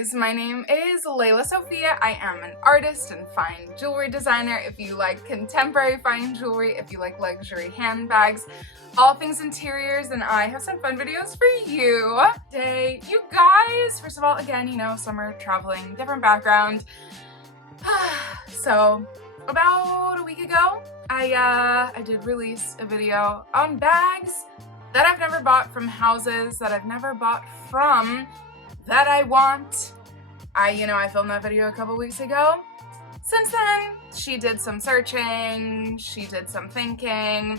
guys, my name is Lelasophia. I am an artist and fine jewelry designer. If you like contemporary fine jewelry, if you like luxury handbags, all things interiors, then I have some fun videos for you. Today, you guys, first of all, again, you know, summer traveling, different background. So, about a week ago, I did release a video on bags that I've never bought from houses, that I've never bought from, that I want. I filmed that video a couple weeks ago. Since then, she did some searching, she did some thinking,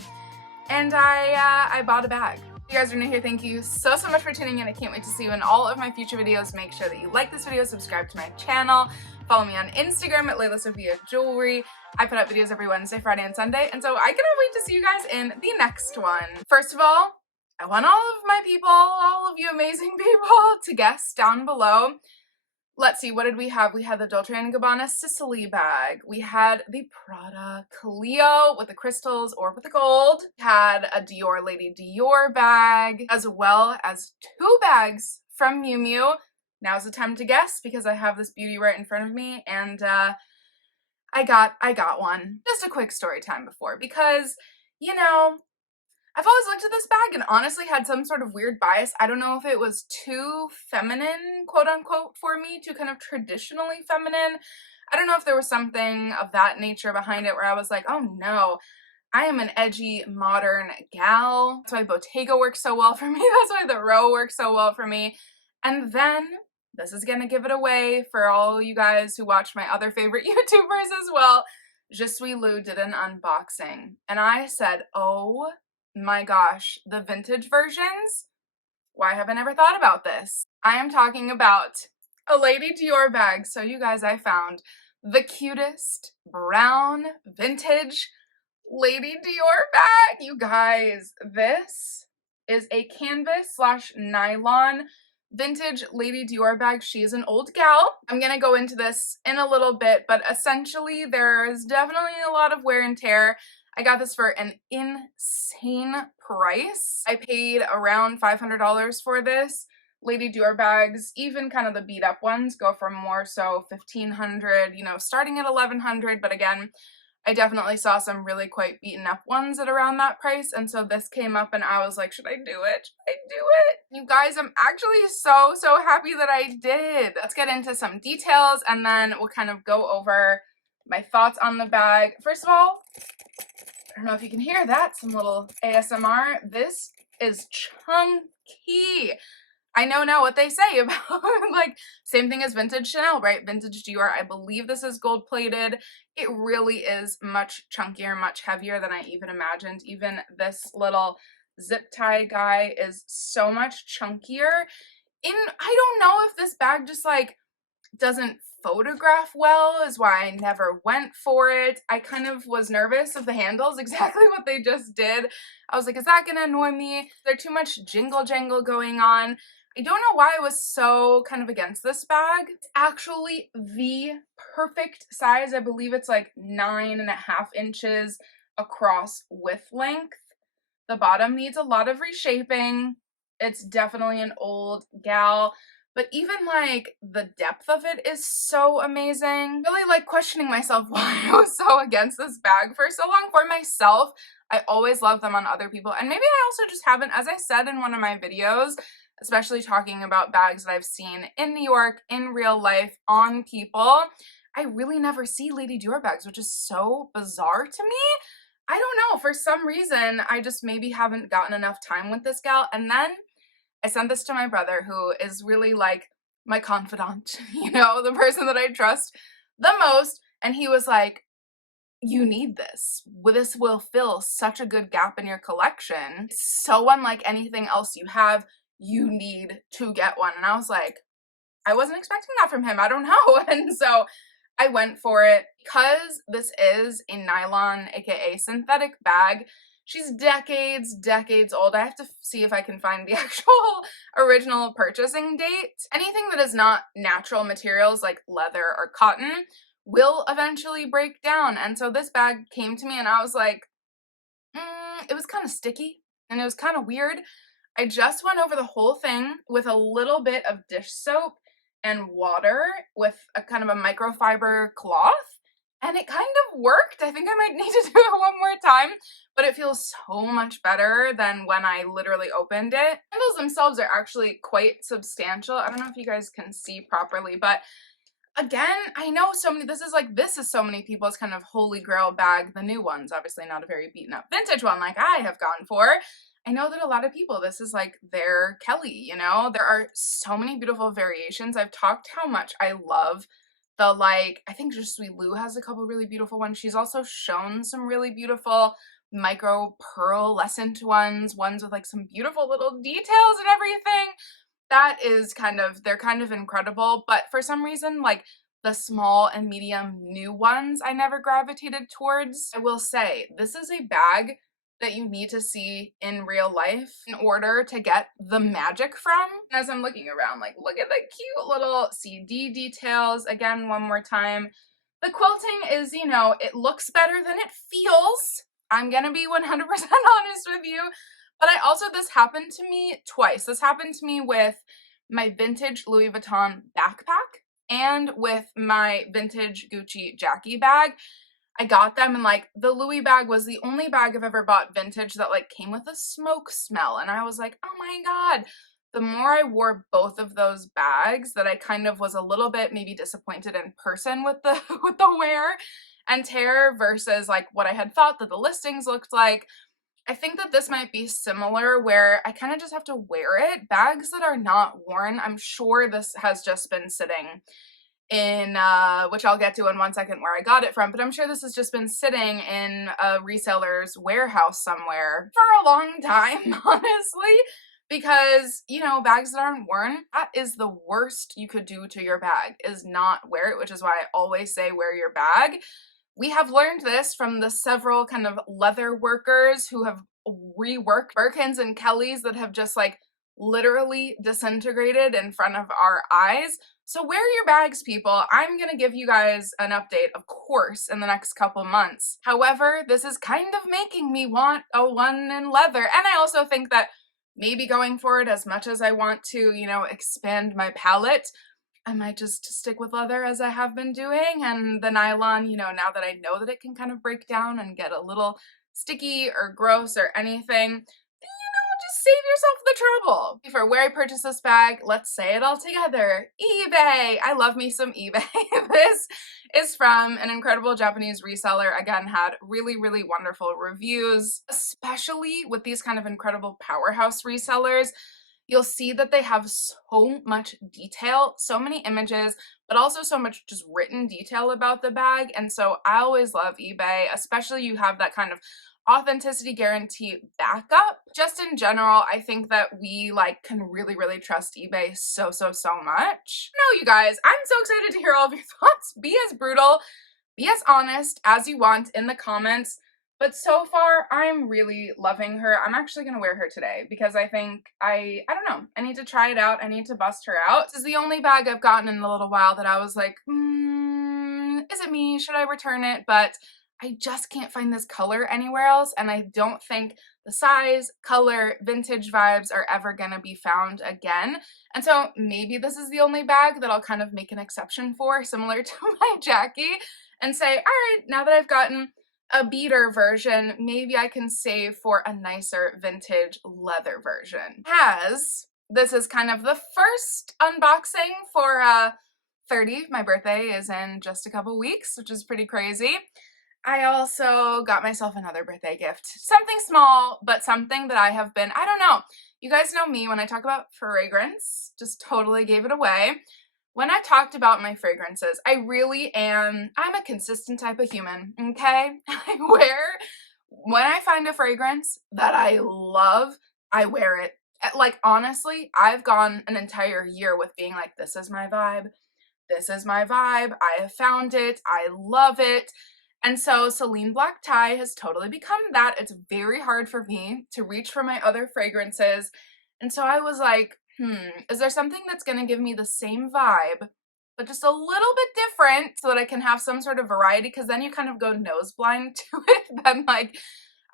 and I bought a bag. If you guys are new here, thank you so much for tuning in. I can't wait to see you in all of my future videos. Make sure that you like this video, subscribe to my channel, follow me on Instagram at lelasophia jewelry. I put up videos every Wednesday, Friday, and Sunday, and so I cannot wait to see you guys in the next one. First of all, I want all of my people, all of you amazing people, to guess down below. Let's see, what did we have? We had the Dolce & Gabbana Sicily bag. We had the Prada Calla with the crystals or with the gold. We had a Dior Lady Dior bag, as well as two bags from MIU. Now's the time to guess because I have this beauty right in front of me, and I got one. Just a quick story time before, because, you know, I've always looked at this bag and honestly had some sort of weird bias. I don't know if it was too feminine, quote unquote, for me, too kind of traditionally feminine. I don't know if there was something of that nature behind it where I was like, oh no, I am an edgy, modern gal. That's why Bottega works so well for me. That's why the Row works so well for me. And then, this is gonna give it away for all you guys who watch my other favorite YouTubers as well. Je Suis Lou did an unboxing. And I said, oh my gosh, the vintage versions? Why have I never thought about this? I am talking about a Lady Dior bag. So you guys, I found the cutest brown vintage Lady Dior bag. You guys, this is a canvas / nylon vintage Lady Dior bag. She is an old gal. I'm gonna go into this in a little bit, but essentially there's definitely a lot of wear and tear. I got this for an insane price. I paid around $500 for this. Lady Dior bags, even kind of the beat up ones, go for more so $1,500, you know, starting at $1,100, but again, I definitely saw some really quite beaten up ones at around that price, and so this came up and I was like, should I do it? Should I do it? You guys, I'm actually so happy that I did. Let's get into some details and then we'll kind of go over my thoughts on the bag. First of all, I don't know if you can hear that, some little ASMR. This is chunky. I know now what they say about, like, same thing as vintage Chanel, right? Vintage Dior, I believe this is gold plated. It really is much chunkier, much heavier than I even imagined. Even this little zip tie guy is so much chunkier. I don't know if this bag just, like, doesn't photograph well, is why I never went for it. I kind of was nervous of the handles, exactly what they just did. I was like, is that gonna annoy me? There's too much jingle jangle going on. I don't know why I was so kind of against this bag. It's actually the perfect size. I believe it's like 9.5 inches across width length. The bottom needs a lot of reshaping. It's definitely an old gal. But even, like, the depth of it is so amazing. Really, like, questioning myself why I was so against this bag for so long for myself. I always love them on other people. And maybe I also just haven't, as I said in one of my videos, especially talking about bags that I've seen in New York, in real life, on people, I really never see Lady Dior bags, which is so bizarre to me. I don't know. For some reason, I just maybe haven't gotten enough time with this gal. And then I sent this to my brother, who is really like my confidant, you know, the person that I trust the most. And he was like, you need this. This will fill such a good gap in your collection. It's so unlike anything else you have. You need to get one. And I was like, I wasn't expecting that from him. I don't know. And so I went for it. Because this is a nylon, aka synthetic bag, she's decades old. I have to see if I can find the actual original purchasing date. Anything that is not natural materials like leather or cotton will eventually break down. And so this bag came to me and I was like, it was kind of sticky and it was kind of weird. I just went over the whole thing with a little bit of dish soap and water with a kind of a microfiber cloth, and it kind of worked. I think I might need to do it one more time, but it feels so much better than when I literally opened it. Candles themselves are actually quite substantial. I don't know if you guys can see properly, but again, I know so many, this is so many people's kind of holy grail bag, the new ones, obviously not a very beaten up vintage one like I have gone for. I know that a lot of people, this is like their Kelly, you know? There are so many beautiful variations. I've talked how much I love the, like, I think just Sweet Lou has a couple really beautiful ones. She's also shown some really beautiful micro pearlescent ones with like some beautiful little details and everything. That is they're kind of incredible, but for some reason, like, the small and medium new ones I never gravitated towards. I will say, this is a bag that you need to see in real life in order to get the magic from. As I'm looking around, like, look at the cute little CD details. Again, one more time. The quilting is, you know, it looks better than it feels. I'm gonna be 100% honest with you. But this happened to me twice. This happened to me with my vintage Louis Vuitton backpack and with my vintage Gucci Jackie bag. I got them, and like, the Louis bag was the only bag I've ever bought vintage that like came with a smoke smell, and I was like, oh my god. The more I wore both of those bags, that I kind of was a little bit maybe disappointed in person with the with the wear and tear versus like what I had thought that the listings looked like. I think that this might be similar, where I kind of just have to wear it. Bags that are not worn, I'm sure this has just been sitting in, which I'll get to in 1 second where I got it from, but I'm sure this has just been sitting in a reseller's warehouse somewhere for a long time, honestly, because, you know, bags that aren't worn, that is the worst you could do to your bag, is not wear it, which is why I always say wear your bag. We have learned this from the several kind of leather workers who have reworked Birkins and Kellys that have just like literally disintegrated in front of our eyes. So wear your bags, people. I'm gonna give you guys an update, of course, in the next couple months. However, this is kind of making me want a one in leather. And I also think that maybe going forward, as much as I want to, you know, expand my palette, I might just stick with leather as I have been doing, and the nylon, you know, now that I know that it can kind of break down and get a little sticky or gross or anything, just save yourself the trouble. For where I purchased this bag, let's say it all together. eBay! I love me some eBay. This is from an incredible Japanese reseller. Again, had really, really wonderful reviews, especially with these kind of incredible powerhouse resellers. You'll see that they have so much detail, so many images, but also so much just written detail about the bag. And so I always love eBay, especially you have that kind of authenticity guarantee backup. Just in general, I think that we like can really, really trust eBay so much. No, you guys, I'm so excited to hear all of your thoughts. Be as brutal, be as honest as you want in the comments. But so far, I'm really loving her. I'm actually gonna wear her today because I think I don't know, I need to try it out. I need to bust her out. This is the only bag I've gotten in a little while that I was like, is it me? Should I return it? But I just can't find this color anywhere else, and I don't think the size, color, vintage vibes are ever gonna be found again. And so maybe this is the only bag that I'll kind of make an exception for, similar to my Jackie, and say, all right, now that I've gotten a beater version, maybe I can save for a nicer vintage leather version. This is kind of the first unboxing for 30. My birthday is in just a couple weeks, which is pretty crazy. I also got myself another birthday gift. Something small, but something that I have been, I don't know. You guys know me when I talk about fragrance, just totally gave it away. When I talked about my fragrances, I'm a consistent type of human, okay? When I find a fragrance that I love, I wear it. Like, honestly, I've gone an entire year with being like, this is my vibe. This is my vibe. I have found it. I love it. And so Celine Black Tie has totally become that. It's very hard for me to reach for my other fragrances. And so I was like, is there something that's going to give me the same vibe, but just a little bit different so that I can have some sort of variety? Because then you kind of go nose blind to it. Then like,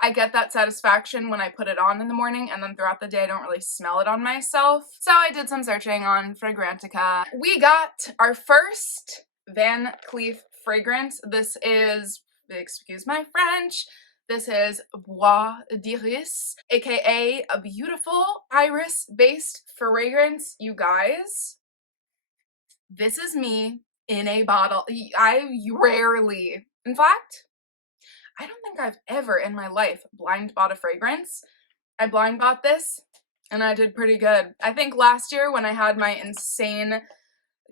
I get that satisfaction when I put it on in the morning, and then throughout the day I don't really smell it on myself. So I did some searching on Fragrantica. We got our first Van Cleef fragrance. This is, excuse my French, this is Bois d'Iris, aka a beautiful iris-based fragrance, you guys. This is me in a bottle. I rarely, in fact, I don't think I've ever in my life blind bought a fragrance. I blind bought this and I did pretty good. I think last year when I had my insane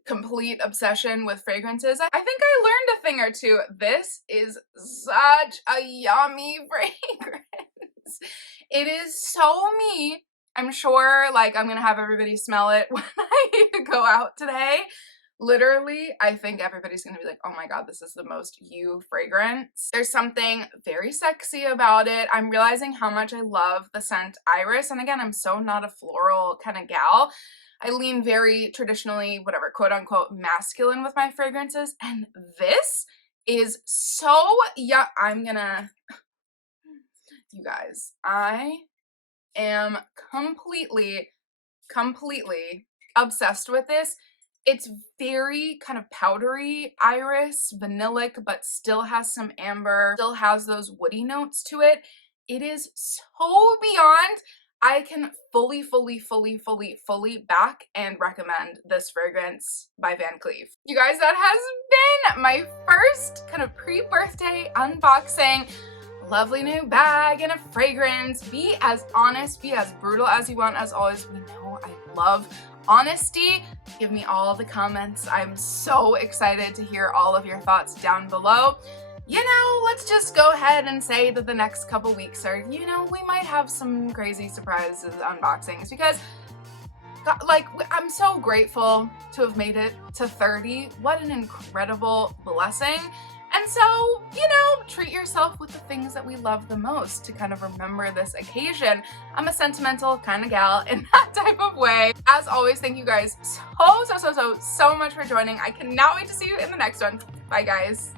complete obsession with fragrances, I think I learned a thing or two. This is such a yummy fragrance. It is so me. I'm sure like I'm gonna have everybody smell it when I go out today. Literally, I think everybody's gonna be like, oh my god, this is the most you fragrance. There's something very sexy about it. I'm realizing how much I love the scent iris, and again, I'm so not a floral kind of gal. I lean very traditionally, whatever, quote unquote, masculine with my fragrances, and this is so, yeah, I'm gonna, you guys, I am completely obsessed with this. It's very kind of powdery iris, vanillic, but still has some amber, still has those woody notes to it. It is so beyond. I can fully back and recommend this fragrance by Van Cleef. You guys, that has been my first kind of pre-birthday unboxing. Lovely new bag and a fragrance. Be as honest, be as brutal as you want. As always, we know I love honesty. Give me all the comments. I'm so excited to hear all of your thoughts down below. You know, let's just go ahead and say that the next couple weeks are, you know, we might have some crazy surprises unboxings because, God, like, I'm so grateful to have made it to 30. What an incredible blessing. And so, you know, treat yourself with the things that we love the most to kind of remember this occasion. I'm a sentimental kind of gal in that type of way. As always, thank you guys so much for joining. I cannot wait to see you in the next one. Bye, guys.